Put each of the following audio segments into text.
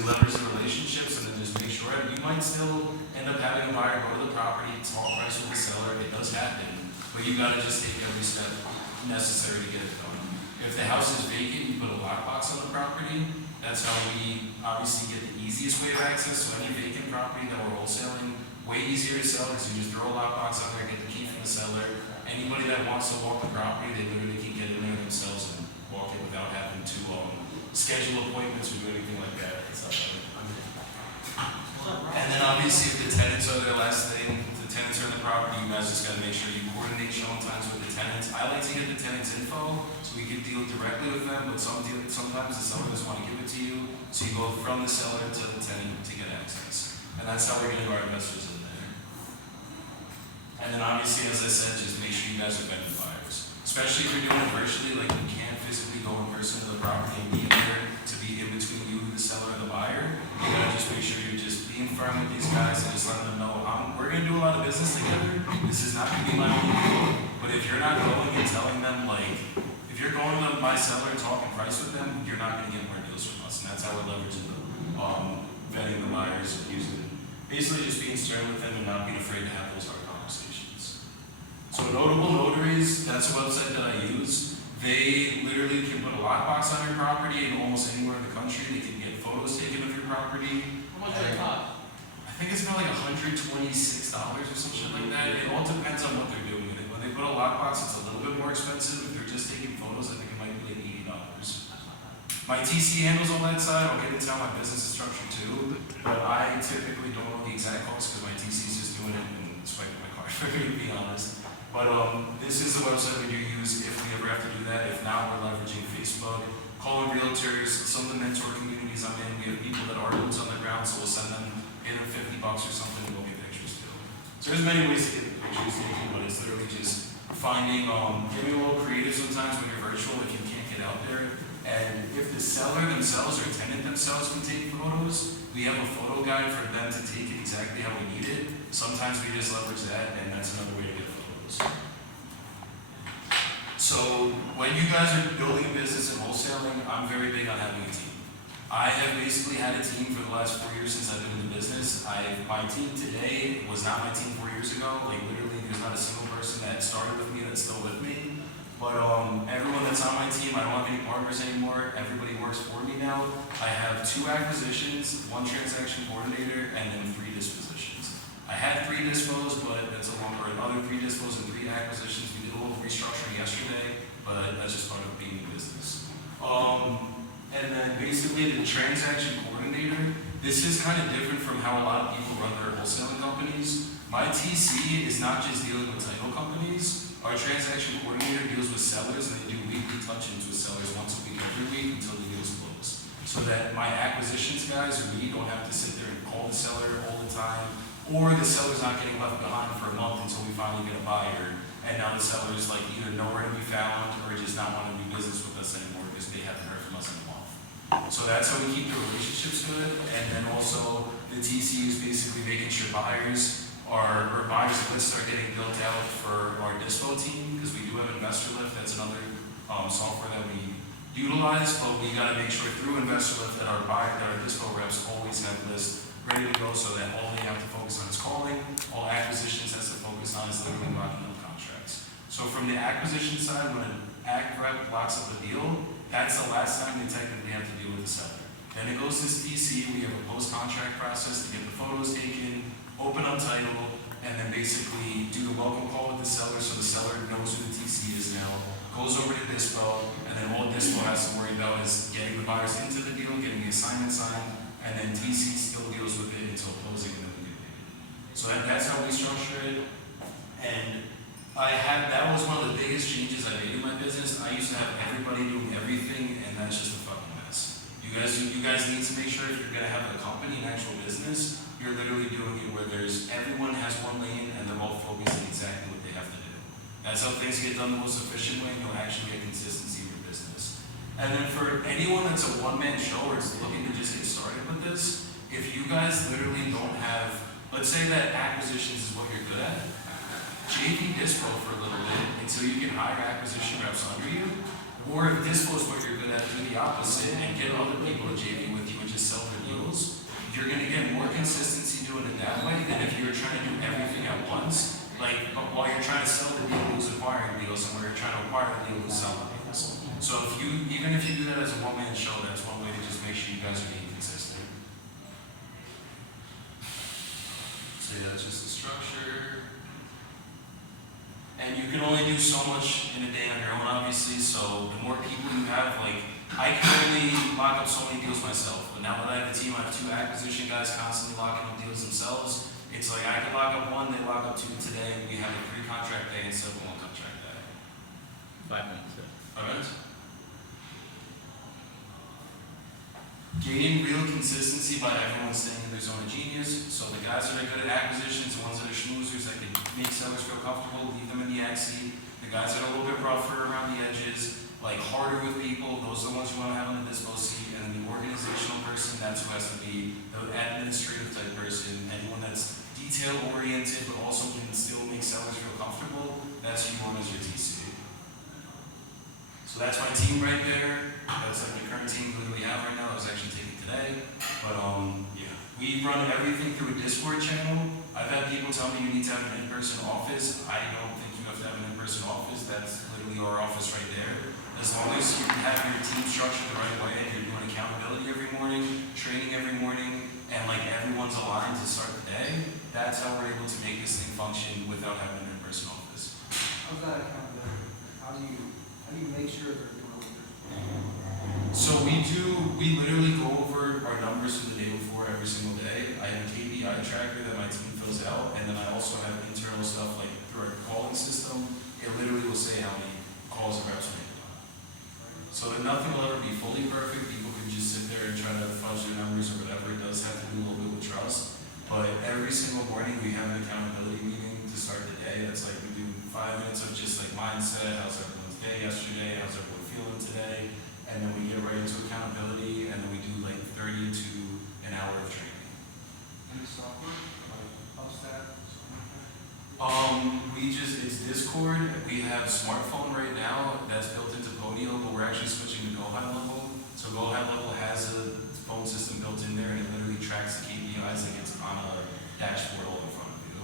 we leverage the relationships and then just make sure you might still end up having a buyer go to the property, small price with the seller, it does happen, but you gotta just take every step necessary to get it done. If the house is vacant, you put a lockbox on the property. That's how we obviously get the easiest way of access. So any vacant property that we're wholesaling, way easier to sell because you just throw a lockbox on there, get the key from the seller. Anybody that wants to walk the property, they literally can get in there themselves and walk it without having to schedule appointments or do anything like that. It's not and then obviously if the tenants are there, last thing, if the tenants are in the property, you guys just gotta make sure you coordinate showing times with the tenants. I like to get the tenants' info so we can deal directly with them, but sometimes the seller doesn't want to give it to you, so you go from the seller to the tenant to get access. And that's how we're getting our investors in there. And then obviously, as I said, just make sure you guys are vendor buyers. Especially if you're doing it virtually, like you can't physically go in person to the property and be in there to be in between you, the seller, and the buyer. You gotta just make sure you're just being firm with these guys and just letting them know, we're gonna do a lot of business together. This is not gonna be my only deal. But if you're not going and telling them, like, if you're going to my seller and talking price with them, you're not gonna get more deals from us. And that's how we're leveraging the vetting the buyers and using basically just being stern with them and not being afraid to have those hard conversations. So Notable Notaries, that's a website that I use. They literally can put a lockbox on your property and almost anywhere in the country. They can get photos taken of your property. How much does it cost? I think it's about like $126 or some shit like that. It all depends on what they're doing with it. When they put a lockbox, it's a little bit more expensive. If they're just taking photos, I think it might be like $80. My TC handles all that side. I'll get into how my business is structured too. But I typically don't know the exact cost because my TC is just doing it and swiping my card, for me to be honest. But this is the website we do use if we ever have to do that. If not, we're leveraging Facebook, calling realtors, some of the mentor communities I'm in. We have people that are boots on the ground, so we'll send them $50 or something to go get pictures too. So there's many ways to get the pictures taken, but it's literally just finding, getting a little creative sometimes when you're virtual if you can't get out there. And if the seller themselves or tenant themselves can take photos, we have a photo guide for them to take it exactly how we need it. Sometimes we just leverage that, and that's another way to get photos. So when you guys are building a business and wholesaling, I'm very big on having a team. I have basically had a team for the last 4 years since I've been in the business. My team today was not my team 4 years ago. Like literally, there's not a single person that started with me that's still with me. But everyone that's on my team, I don't have any partners anymore. Everybody works for me now. I have 2 acquisitions, 1 transaction coordinator, and then 3 dispositions. I had 3 dispos, but that's another 3 dispos and 3 acquisitions. We did a little restructuring yesterday, but that's just part of being in business. And then basically the transaction coordinator, this is kind of different from how a lot of people run their wholesaling companies. My TC is not just dealing with title companies. Our transaction coordinator deals with sellers, and they do weekly touch-ins with sellers once a week, every week until the deal's closed. So that my acquisitions guys or me don't have to sit there and call the seller all the time, or the seller's not getting left behind for a month until we finally get a buyer, and now the seller is like either nowhere to be found or just not want to do business with us anymore because they haven't heard from us in a month. So that's how we keep the relationships good, and then also the TC is basically making sure buyers lists are getting built out for our dispo team, because we do have Investor Lift. That's another software that we utilize, but we got to make sure through Investor Lift that our dispo reps always have lists ready to go, so that all they have to focus on is calling, all acquisitions has to focus on is literally locking up contracts. So from the acquisition side, when an act rep locks up a deal, that's the last time they technically have to deal with the seller. Then it goes to TC. We have a post-contract process to get the photos taken, open up title, and then basically do the welcome call with the seller so the seller knows who the TC is now, goes over to dispo, and then all dispo has to worry about is getting the buyers into the deal, getting the assignment signed, and then TC still deals with it until closing and then we get paid. So that's how we structure it. And that was one of the biggest changes I made in my business. I used to have everybody doing everything, and that's just a fucking mess. You guys need to make sure if you're gonna have a company, an actual business, you're literally doing it where everyone has one lane and they're all focused on exactly what they have to do. That's how things get done the most efficient way, and you'll actually get consistency in your business. And then for anyone that's a one-man show or is looking to just get started with this, if you guys literally don't have, let's say that acquisitions is what you're good at, JV dispo for a little bit until you can hire acquisition reps under you, or if dispo is what you're good at, do the opposite and get other people to JV with you and just sell their deals. able to sell things. So even if you do that as a one-man show, that's one way to just make sure you guys are being consistent. So yeah, that's just the structure. And you can only do so much in a day on your own, obviously, so the more people you have, like, I can only lock up so many deals myself, but now that I have a team, I have 2 acquisition guys constantly locking up deals themselves. It's like I can lock up 1, they lock up 2 today, and we have a 3-contract day instead of a 1-contract day. 5 minutes. 5 minutes? Gaining real consistency by everyone staying in their zone of genius. So the guys that are good at acquisitions, the ones that are schmoozers that can make sellers feel comfortable, leave them in the XC. The guys that are a little bit rougher around the edges, like harder with people, those are the ones you want to have on the dispo seat. And then the organizational person, that's who has to be the administrative type person. Anyone that's detail oriented but also can still make sellers feel comfortable, that's who you want as your TC. So that's my team right there. That's like the current team that we have right now. I was actually taking today. But yeah, we run everything through a Discord channel. I've had people tell me you need to have an in-person office. I don't think you have to have an in-person office. That's literally our office right there. As long as you have your team structured the right way and you're doing accountability every morning, training every morning, and like everyone's aligned to start the day, that's how we're able to make this thing function without having an in-person office. How's that accountability? How do you make sure they're doing what they're supposed to do? So we literally go over our numbers from the day before every single day. I have a KPI tracker that my team fills out, and then I also have internal stuff like through our calling system. It literally will say how many calls a rep's making. So that nothing will ever be fully perfect. People can just sit there and try to fudge their numbers or whatever. It does have to do a little bit with trust. But every single morning we have an accountability meeting to start the day. That's like we do 5 minutes of just like mindset, how's everyone's day yesterday, how's everyone feeling today, and then we get right into accountability, and then we do like 30 to an hour of training. Any software? Like Upstat? It's Discord. We have smartphone right now that's built into Podio, but we're actually switching to Go High Level. So Go High Level has a phone system built in there, and it literally tracks the KPIs like it's on a dashboard all in front of you.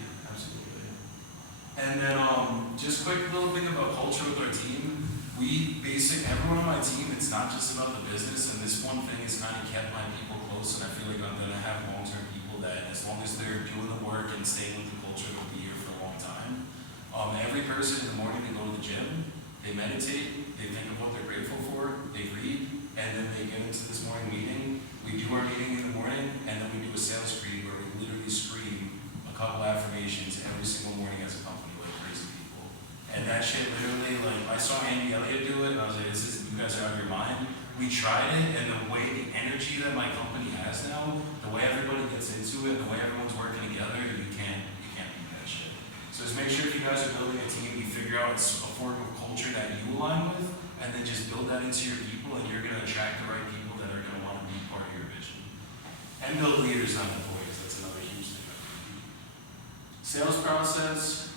Yeah, absolutely. And then just quick little thing about culture with our team. Everyone on my team, it's not just about the business, and this one thing has kind of kept my people close, and I feel like I'm going to have long-term people that, as long as they're doing the work and staying with the culture, they'll be here for a long time. Every person in the morning, they go to the gym, they meditate, they think of what they're grateful for, they read, and then they get into this morning meeting. We do our meeting in the morning, and then we do a sales screen where we literally scream a couple affirmations every single morning as a company, like crazy people. And that shit literally, like, I saw Andy Elliott do it, and I was like, you guys are out of your mind. We tried it, and the energy that my company has now, the way everybody gets into it, the way everyone's working together, you can't beat that shit. So just make sure if you guys are building a team, you figure out a form of culture that you align with, and then just build that into your people, and you're going to attract the right people that are going to want to be part of your vision. And build leaders, not employees. That's another huge thing. Sales process.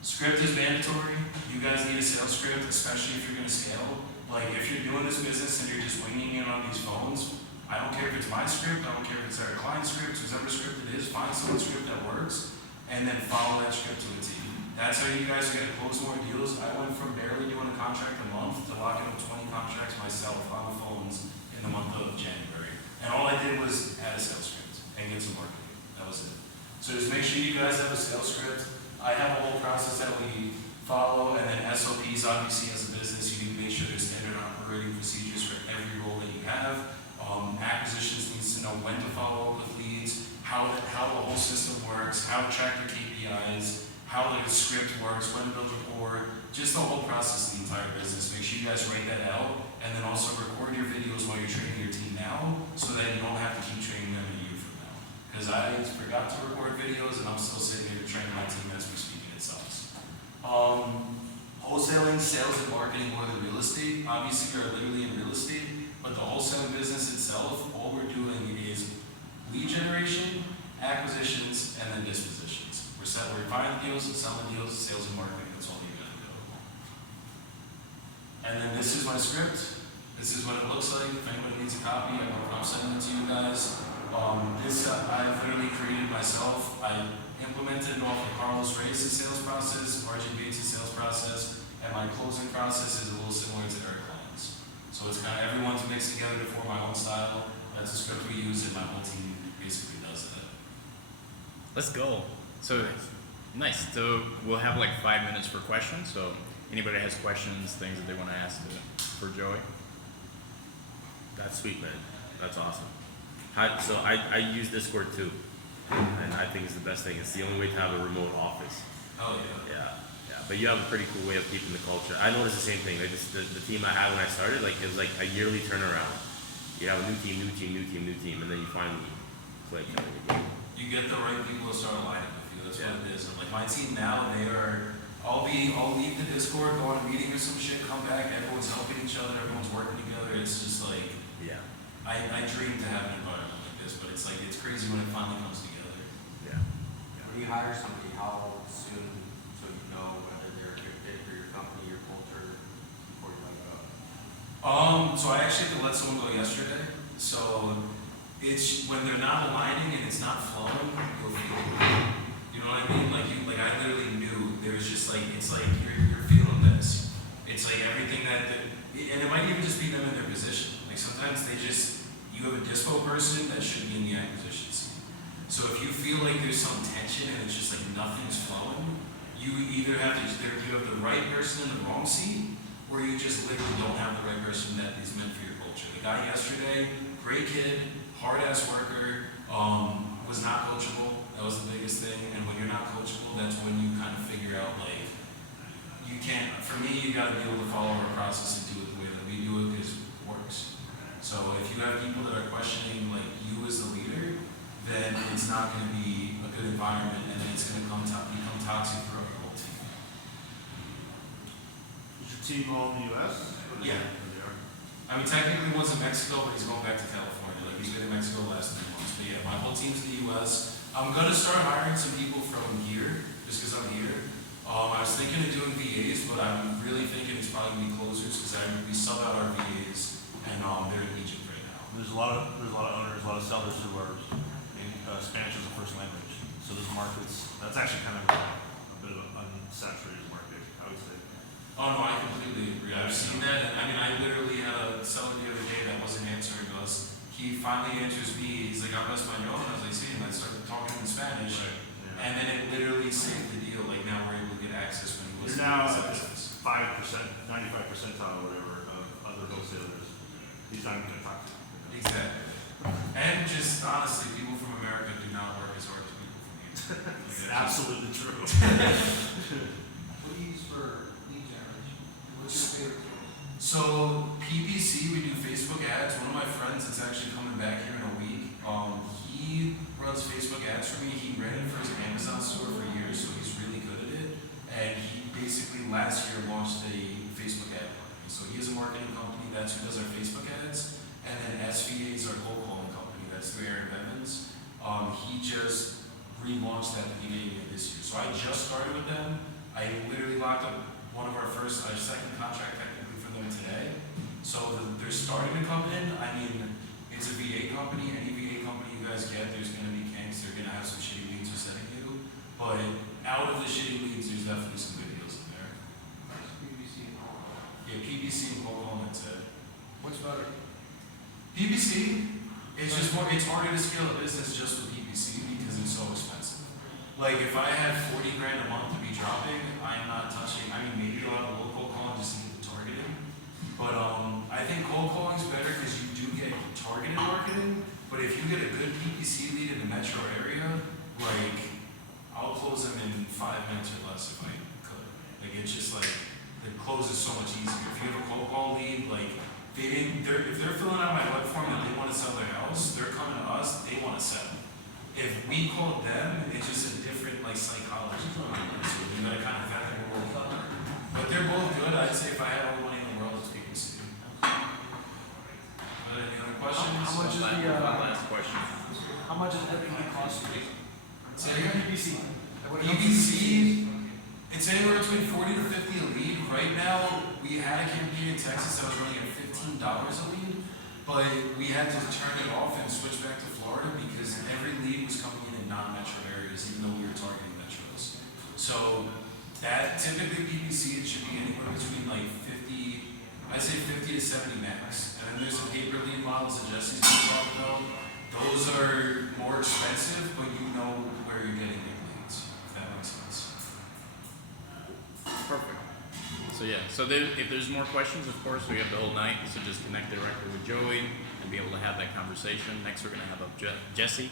Script is mandatory. You guys need a sales script, especially if you're going to scale. Like, if you're doing this business and you're just winging it on these phones, I don't care if it's my script, I don't care if it's our client's script, whoever script it is, find some script that works, and then follow that script to a T. That's how you guys are going to close more deals. I went from barely doing a contract a month to locking up 20 contracts myself on the phones in the month of January. And all I did was add a sales script and get some marketing. That was it. So just make sure you guys have a sales script. I have a whole process that we follow, and then SOPs, obviously, as a business, you need to make sure there's standard operating procedures for every role that you have. Acquisitions needs to know when to follow up with leads, how the whole system works, how to track their KPIs, how the script works, when to build rapport, just the whole process of the entire business. Make sure you guys write that out, and then also record your videos while you're training your team now, so that you don't have to keep training them a year from now. Because I forgot to record videos, and I'm still sitting here training my team as we speak, and it sucks. Wholesaling, sales, and marketing more than real estate. Obviously, you're literally in real estate, but the wholesaling business itself, all we're doing is lead generation, acquisitions, and then dispositions. We're buying deals, selling deals, sales, and marketing. That's all you got to do. And then this is my script. This is what it looks like. If anybody needs a copy, I'm sending it to you guys. This I've literally created myself. I implemented it off of Carlos Reyes' sales process, RJ Bates' sales process, and my closing process is a little similar to Eric Lyon's. So it's kind of everyone's mixed together to form my own style. That's the script we use, and my whole team basically does that. Let's go. So nice. So we'll have like 5 minutes for questions. So anybody has questions, things that they want to ask for Joey? That's sweet, man. That's awesome. So I use Discord too, and I think it's the best thing. It's the only way to have a remote office. Oh yeah. Yeah. But you have a pretty cool way of keeping the culture. I noticed the same thing. Like the team I had when I started, like it was like a yearly turnaround. You have a new team, and then you finally click. And then you go. You get the right people to start aligning with you. That's what it is. And like my team now, they are. I'll leave the Discord, go on a meeting or some shit, come back. Everyone's helping each other. Everyone's working together. It's just like. Yeah. I dream to have an environment like this, but it's like it's crazy when it finally comes together. Yeah. When you hire somebody, how soon so you know whether they're a good fit for your company, your culture, before you let go? So I actually had to let someone go yesterday. So it's when they're not aligning and it's not flowing, you'll feel it. You know what I mean? Like I literally knew there was just like it's like you're feeling this. It's like everything and it might even just be them in their position. Like sometimes you have a dispo person that should be in the acquisition scene. So if you feel like there's some tension and it's just like nothing's flowing, you either have the right person in the wrong seat, or you just literally don't have the right person that is meant for your culture. The guy yesterday, great kid, hard ass worker, was not coachable. That was the biggest thing. And when you're not coachable, that's when you kind of figure out like you can't. For me, you got to be able to follow our process and do it the way that we do it because it works. So if you have people that are questioning like you as the leader, then it's not going to be a good environment, and then it's going to become toxic for our whole team. Is your team all in the U.S.? Yeah. They are. I mean, technically one's in Mexico, but he's going back to California. Like he's been in Mexico the last 3 months. But yeah, my whole team's in the U.S. I'm gonna start hiring some people from here, just because I'm here. I was thinking of doing VAs, but I'm really thinking it's probably gonna be closers because we sub out our VAs, and they're in Egypt right now. There's a lot of owners, a lot of sellers who are in Spanish as a first language. So those markets, that's actually kind of a bit of an unsaturated market, I would say. Oh no, I completely agree. I've seen that, and I mean, I literally had a seller the other day that wasn't answering us. He finally answers me. He's like, "I'm español," and I was like, "See," and I started talking in Spanish, Yeah. and then it literally saved the deal. Like now we're able to get access when he You're wasn't now getting at access. 5%, 95 percentile, or whatever, of other wholesalers. He's not even going to talk to you. Exactly. And just honestly, people from America do not work as hard as people from here. Like, It's that's absolutely true. What do you use for lead generation? What's your favorite tool? So PPC, we do Facebook ads. One of my friends that's actually coming back here in a week. He runs Facebook ads for me. He ran it for his Amazon store for years, so he's really good at it. And he basically last year launched a Facebook ad company. So he has a marketing company. That's who does our Facebook ads. And then SVA is our cold calling company. That's through Aaron Bevins. He just relaunched that at the beginning of this year. So I just started with them. I literally locked up one of our second contract technically for them today. So they're starting to come in. I mean, it's a VA company. Any VA company you guys get, there's going to be kinks. They're going to have some shitty leads they're sending you. But out of the shitty leads, there's definitely some good deals in there. PPC and all. Yeah, PPC and cold calling, that's it. What's better? PPC, it's just more, it's harder to scale a business just with PPC because it's so expensive. Like if I had 40 grand a month to be dropping, I'm not touching, I mean maybe a lot of local calling just to get the targeting. But I think cold calling is better because you do get targeted marketing, but if you get a good PPC lead in the metro area, like I'll close them in 5 minutes or less if I could. Like it's just like, the close is so much easier. If you have a cold call lead, like if they're filling out my web form and they want to sell their house, they're coming to us, they want to sell. If we called them, it's just a different like psychology. So you gotta kind of vet them a little bit. But they're both good. I'd say if I had all the money in the world, it's PPC. Any other questions? How much is One last question. How much does everything cost you? Say again? PPC. PPC, it's anywhere between 40 to 50 a lead. Right now, we had a campaign in Texas that was running at $15 a lead. but we had to turn it off and switch back to Florida because every lead was coming in non-metro areas, even though we were targeting metros. So that typically PPC, it should be anywhere between like 50, I say 50 to 70 max. And then there's the paper lead models that Jesse's going to talk about. Those are more expensive, but you know where you're getting your leads, if that makes sense. Perfect. So yeah, so if there's more questions, of course, we have the whole night, so just connect directly with Joey and be able to have that conversation. Next, we're going to have up Jesse,